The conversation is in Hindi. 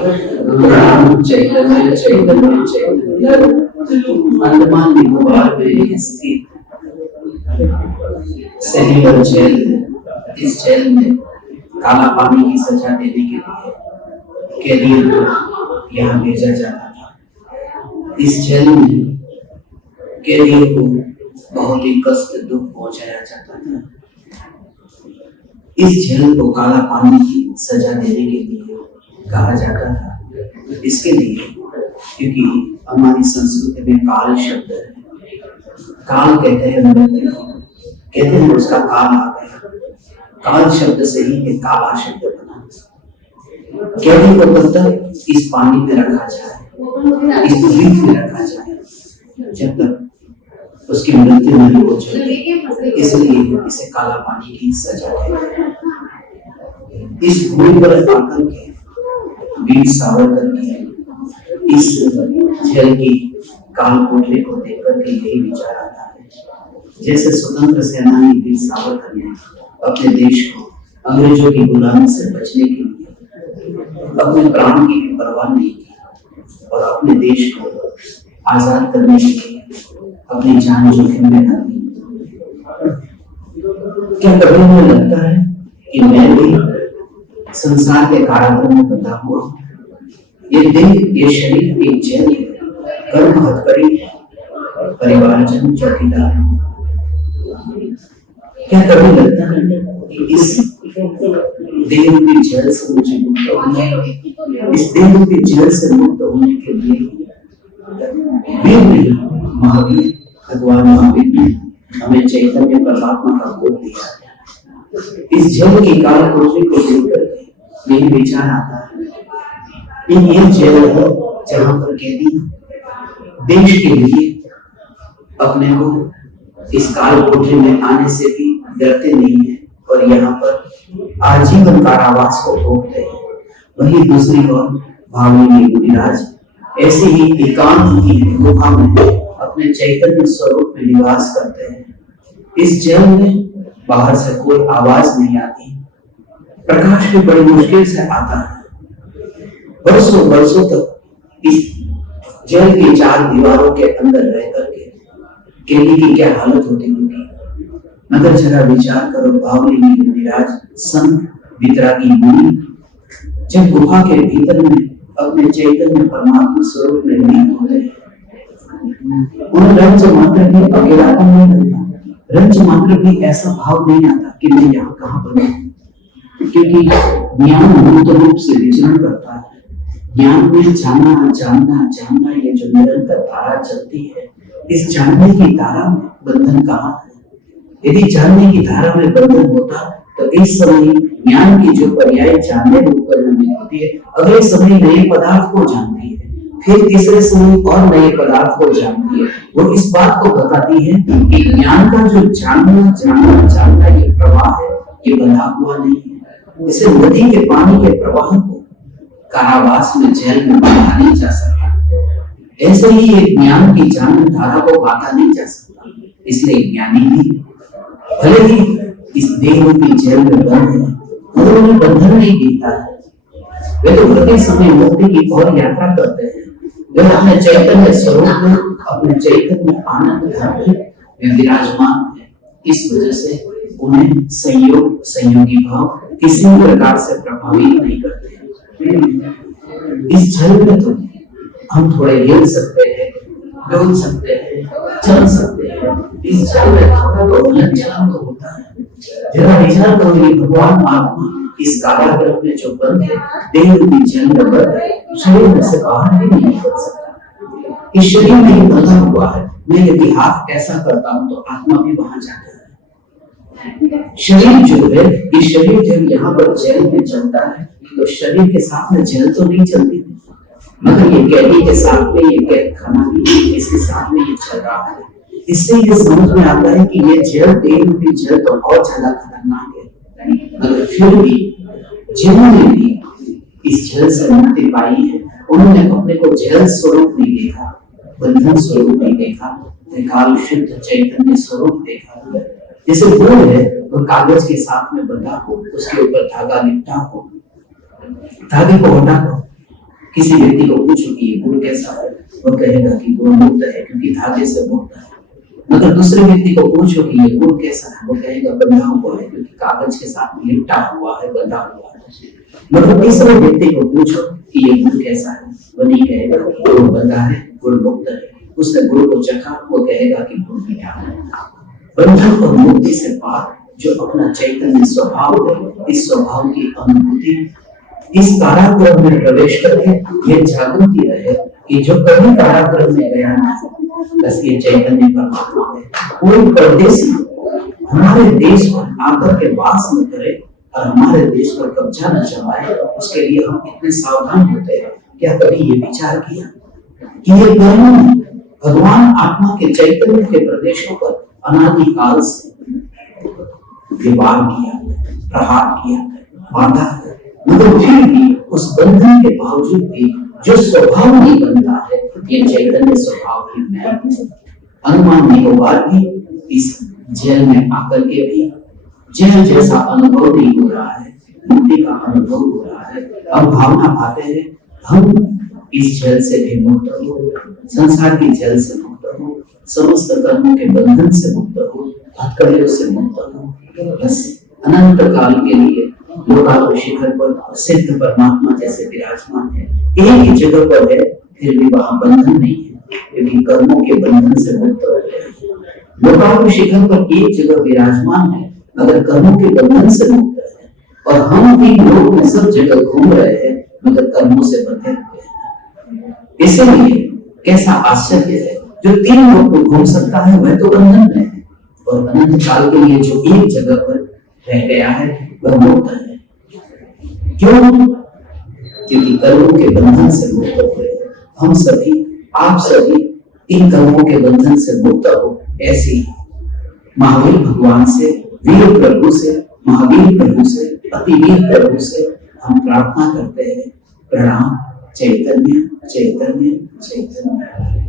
राम चैतन्य चैतन्य चैतन्य अंडमान निकोबार में स्थित सेल्युलर जेल है। इस जेल में काला पानी की सजा देने के लिए कैदियों को यहाँ भेजा जाता था। इस जेल में कैदियों को बहुत ही कष्ट दुख पहुंचाया जाता था। इस जेल को काला पानी की सजा देने के लिए कहा जाता था, इसके लिए क्योंकि हमारी संस्कृति में काल शब्द है। काल कहते हैं मृत्यु, कहते हैं उसका काल आ गया। काल शब्द से ही एक काला शब्द बना। कैदी को तब तक इस पानी में रखा जाए, इस द्वीप में रखा जाए जब तक उसकी मृत्यु नहीं हो जाए, इसलिए इसे काला पानी की सजा कहते हैं। इस भूमि पर आकर के वीर सावरकर के इस जेल की काल कोठरी को देखकर के यही विचार आता है, जैसे स्वतंत्र सेनानी वीर सावरकर ने अपने देश को अंग्रेजों की गुलामी से बचने के लिए अपने प्राण की भी परवाह नहीं की और अपने देश को आजाद करने के लिए अपनी जान जोखिम में डाल दी। क्या कभी मुझे लगता है कि मैं भी संसार के कारागृह में बंधा हुआ हूं? ये देह, ये शरीर एक जेल है, कर्म हथकड़ी है, परिवारजन चौकीदार है। क्या कभी लगता है कि इस देह की जेल से मुझे मुक्त होना है? इस देह की जेल से मुक्त होने के लिए वीर नहीं, महावीर भगवान महावीर ने हमें चैतन्य परमात्मा का बोध दिया। इस जेल की काल कोठरी को देखकर यही विचार आता है कि ये जेल है जहां पर कैदी देश के लिए अपने को इस काल कोठरी में आने से भी डरते नहीं है और यहाँ पर आजीवन कारावास को भोगते हैं। वही दूसरी ओर भावनी मुनिराज ऐसे ही एकांत की गुफा में अपने चैतन्य स्वरूप में निवास करते हैं। इस जेल में बाहर से कोई आवाज नहीं आती, प्रकाश भी बड़ी मुश्किल से आता है। वर्षों वर्षों तक इस जेल की चार दीवारों के अंदर रह करके कैदी की क्या हालत होती होगी, मगर जरा विचार करो। बावली मुनिराज संत वितरागी मुनि जब गुफा के भीतर में अपने चैतन्य परमात्मा स्वरूप में लीन होते हैं, उन्हें रंज मात्र भी अकेलापन नहीं लगता, रंज मात्र भी ऐसा भाव नहीं आता कि मैं यहाँ कहाँ बना, क्योंकि ज्ञान मूर्त रूप से विचरण करता है। ज्ञान में जानना जानना जानना, ये जो निरंतर धारा चलती है, इस जानने की धारा में बंधन कहाँ है? यदि जानने की धारा में बंधन होता तो इस समय ज्ञान की जो पर्याय जानने रूप परिणमित होती है, अगले समय नए पदार्थ को जानती है, फिर तीसरे समय और नए पदार्थ को जानती है। वो इस बात को बताती है कि ज्ञान का जो जानना जानना जानना ये प्रवाह है, ये बंधा हुआ नहीं है। इसे नदी के पानी के प्रवाह को कारावास में जेल में बांधा नहीं जा सकता, ऐसे ही एक ज्ञान की जानन धारा को बांधा नहीं जा सकता। इसलिए ज्ञानी भी भले ही इस देह की जेल में बंद है, मगर उन्हें बंधन नहीं दिखता है। वे तो प्रति समय मुक्ति की ओर यात्रा करते हैं। वे अपने चैतन्य स्वरूप में, अपने चैतन्य आनंद धाम में वे विराजमान है। इस वजह से उन्हें संयोग संयोगी भाव किसी भी प्रकार से प्रभावित नहीं करते। इस जेल में तो हम थोड़े हिल सकते हैं, डोल सकते हैं, चल सकते हैं। इस जेल में थोड़ा तो उलझन तो होता है। जरा विचार करो कि भगवान आत्मा इस कारागृह में जो बंद है, देह की जेल में बंद है, शरीर में से बाहर ही नहीं निकल सकता। इस शरीर में ही बंधा हुआ है। मैं यदि हाथ ऐसा करता हूं तो आत्मा भी वहां जाता है। शरीर जो है, ये शरीर जब यहाँ पर जेल में चलता है तो शरीर के साथ में जेल तो नहीं चलती, मगर ये कैदी के साथ में, ये कैद खाना भी इसके साथ में ये चल रहा है। इससे ये समझ में आता है कि ये जेल, देह की जेल तो बहुत ज्यादा खतरनाक है। मगर फिर भी जिन्होंने भी इस जेल से मुक्ति पाई है, उन्होंने अपने को जेल स्वरूप नहीं देखा, बंधन स्वरूप नहीं देखा, त्रिकाल शुद्ध चैतन्य स्वरूप देखा। जैसे फूल है, वो कागज के साथ में बंधा हो, उसके ऊपर धागा लिपटा हो, धागे को हटा दो, किसी व्यक्ति को पूछो कि ये गुड़ कैसा है, वो कहेगा कि गुड़ मुक्त है क्योंकि धागे से मुक्त है। मगर दूसरे व्यक्ति को पूछो कि ये गुड़ कैसा है, वो कहेगा बंधा हुआ है क्योंकि कागज के साथ लिपटा हुआ है, बंधा हुआ है। मगर तीसरे व्यक्ति को पूछो कि ये गुड़ कैसा है, वो नहीं कहेगा कि गुड़ बंधा है, गुड़ मुक्त है। उसने गुड़ को चखा, वो कहेगा कि गुड़ मीठा है। बंधन और मुक्ति से पार जो अपना चैतन्य स्वभाव है, इस स्वभाव की अनुभूति इस कारागृह में प्रवेश करके ये जागृति रहे कि जो कभी कारागृह में गया ना, बस ये चैतन्य परमात्मा है। कोई परदेशी हमारे देश पर आकर के वास न करे और हमारे देश पर कब्जा न जमाए, उसके लिए हम इतने सावधान होते हैं। क्या कभी ये विचार किया कि ये कर्म भगवान आत्मा के चैतन्य के प्रदेशों पर अनादिकाल से वार किया, प्रहार किया, बांधा है, मगर फिर भी उस बंधन के बावजूद भी जो स्वभाव नहीं बनता है, ये चैतन्य स्वभाव की मैं हनुमान निकोबार भी इस जेल में आकर के भी जेल जैसा अनुभव नहीं हो रहा है, मुक्ति का अनुभव हो रहा है। अब भावना पाते हैं हम इस जेल से भी मुक्त हो, संसार की जेल से मुक्त हो, समस्त कर्मों के बंधन से मुक्त हो, हथकड़ियों से मुक्त हो, बस अनंत काल के लिए लोकालोक शिखर पर सिद्ध परमात्मा जैसे विराजमान है। एक ही जगह पर है, फिर भी वहां बंधन नहीं है क्योंकि कर्मों के बंधन से मुक्त हो गए। लोकालोक शिखर पर एक जगह विराजमान है मगर कर्मों के बंधन से मुक्त है, और हम भी लोक में सब जगह घूम रहे हैं मगर कर्मों से बंधे हुए हैं। इसलिए कैसा आश्चर्य है, जो तीन लोक में घूम सकता है वह तो बंधन में है, और अनंत काल के लिए जो एक जगह पर रह गया है वह मुक्त है। क्यों? क्योंकि कर्मों के बंधन से मुक्त हो गए हम सभी, आप सभी इन कर्मों के बंधन से मुक्त हो। ऐसी महावीर भगवान से, वीर प्रभु से, महावीर प्रभु से, अतिवीर प्रभु से हम प्रार्थना करते हैं। प्रणाम। चैतन्य चैतन्य चैतन्य।